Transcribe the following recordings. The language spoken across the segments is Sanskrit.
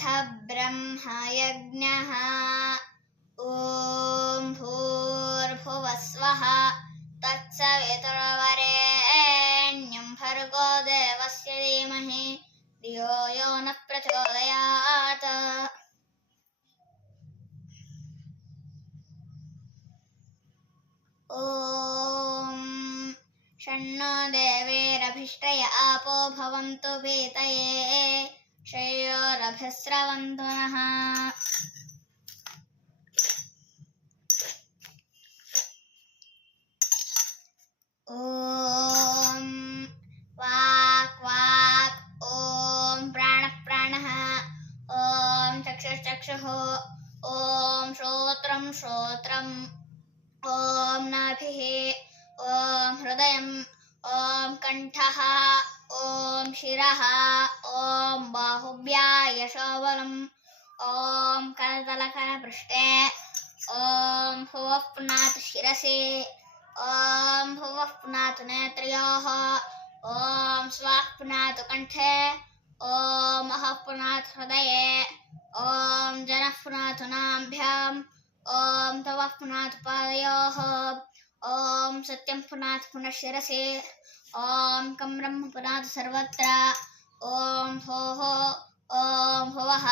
अथ ब्रह्मयज्ञः ॐ भूर्भुवस्वः तत्सवितुर्वरेण्यं भर्गो देवस्य धीमहि धियो यो नः प्रचोदयात्। ॐ शन्नो देवैरभिष्टय आपो भवन्तु पीतये श्रेयोरभिस्रवन्तु नः। ॐ वाक् वाक् ॐ प्राणः प्राणः ॐ चक्षुः चक्षुः ॐ श्रोत्रं श्रोत्रम् ॐ नाभिः ॐ हृदयम् ॐ कण्ठः ॐ शिरः ॐ बाहुभ्यां यशोबलम् ॐ करतलकरपृष्ठे ॐ भुवः पुनातु शिरसि ॐ भुवः पुनातु नेत्रयोः ॐ स्वः पुनातु कण्ठे ॐ महः पुनातु हृदये ॐ जनः पुनातु नाभ्याम् ॐ तवः पुनातु पादयोः ॐ सत्यं पुनातु पुनः शिरसि ॐ कं ब्रह्म पुनातु सर्वत्र ॐ भोः ॐ भुवः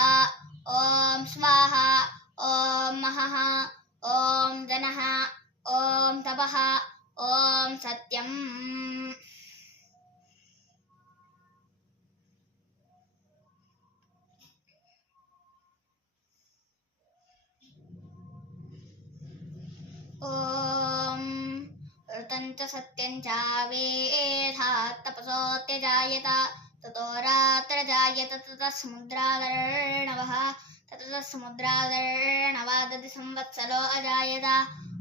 ॐ स्वाहा ॐ महः ॐ जनः ॐ तपः ॐ सत्यम्। ॐ ऋतं च सत्यं च वेदात् तपसोऽत्यजायत ततो रात्रजायत ततः समुद्रादर्णवः ततः समुद्रादर्णवादति संवत्सरो अजायत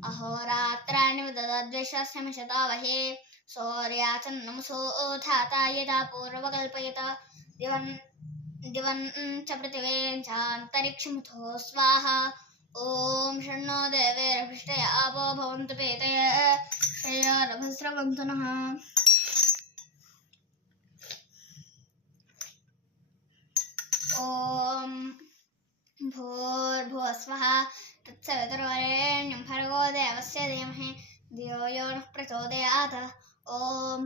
अहोरात्राणि विदधद्विश्वस्य मिषतावहे सौर्याचन्नमुसो धाता यथा पूर्वकल्पयत दिवं च पृथिवीं चान्तरिक्षमुथो स्वाहा। ॐ शन्नो देवैरभिष्टय आपो भवन्तु पीतये श्रेयोरभिस्रवन्तु नः। ॐ भूर्भुवस्वः तत्सवितुर्वरेण्यं भर्गो देवस्य धीमहि धियो यो नः प्रचोदयात्। ॐ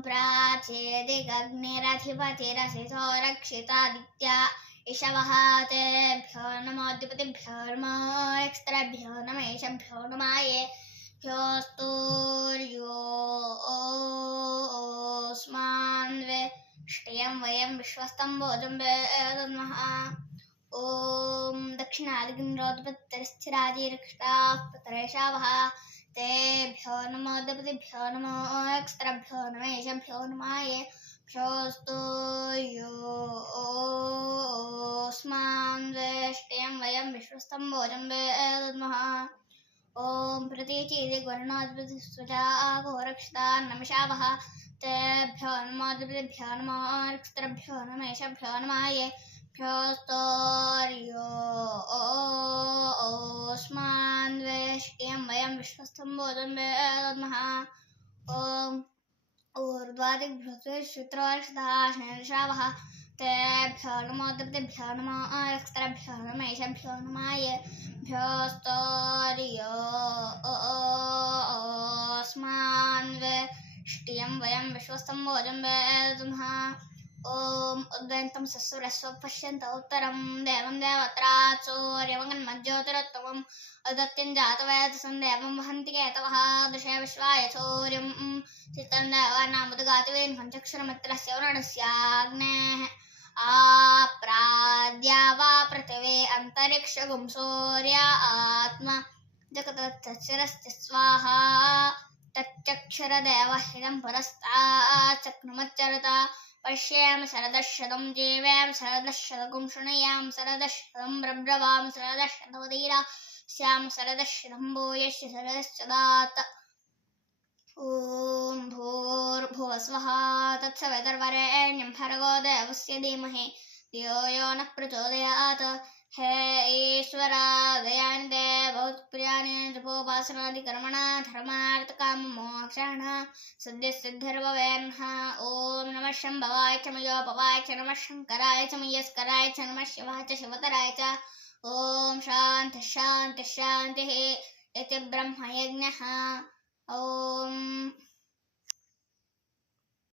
प्राचेदिगग्निरधिपतिरसितो रक्षितादित्या इषवः तेभ्यो नमोऽधिपतिभ्यो नमो एक्स्त्रभ्यो नमेषभ्यो नमायेभ्योस्तूर्योऽस्मान्वेष्टियं वयं विश्वस्तं भोजं वेदमः। ॐ दक्षिणादिग्निरोधपतिरस्थिरादिरक्षिताः पितरेषावः तेभ्यो नमोऽधिपतिभ्यो नमो एक्स्त्रभ्यो नमेषभ्यो नमायेभ्योस्तूर्योऽस्मान्वेष्टियं वयं विश्वस्तं भोजं वेदमः। ॐ प्रतीचीदिगवर्णाधिपतिस्वजागोरक्षिता नमिषावः तेभ्यो नमोऽधिपतिभ्यो नमो एक्स्त्रभ्यो नमेषभ्यो नमायेभ्योस्तूर्योऽस्मान्वेष्टियं वयं विश्वस्तं भोजं वेदमः। ॐ ऊर्ध्वादिभ्योऽश्वित्रोरक्षिताः शनिर्षावः तेभ्यो नमोऽधिपतिभ्यो नमो एक्स्त्रभ्यो नमेषभ्यो नमायेभ्योस्तूर्योऽस्मान्वेष्टियं वयं विश्वस्तं भोजं वेदमः। ॐ उद्वयन्तं सस्वरस्व पश्यन्त उत्तरं देवं देवत्रात् सूर्यमगन्मज्योतिरुत्तमम् अदत्यं जातवेदसं देवं वहन्ति केतवः दृशे विश्वाय सूर्यं चित्तं देवानामुदगातवेन् पञ्चक्षरमित्रस्य वरुणस्याग्नेः आप्राद्या वा पृथिवी अन्तरिक्षगुं सूर्य आत्मा जगतश्चिरस्य स्वाहा तच्चक्षुरदेवहिदं पुरस्तात् चक्रुमच्चरत पश्येम शरदशतं जीवेम शरदशतगुं शृणुयाम शरदशतं ब्रब्रवाम शरदशतोदीरा श्याम शरदशतं भूयश्च शरदश्चदात्। ॐ भूर्भुवस्वः तत्सवितुर्वरेण्यं भर्गो देवस्य धीमहि धियो यो नः प्रचोदयात्। हे ईश्वरा दयानि देवोत्प्रियाणि जपोपासनादिकर्मणा धर्मार्थकाममोक्षाणां सिद्धिर्भवेन्नः। ॐ नमः नमः शम्भवाय च मयोपवाय च नमः शङ्कराय च मयस्कराय च नमः शिवाय च शिवतराय च। ॐ शान्तिः शान्तिः शान्तिः इति ब्रह्मयज्ञः। ॐ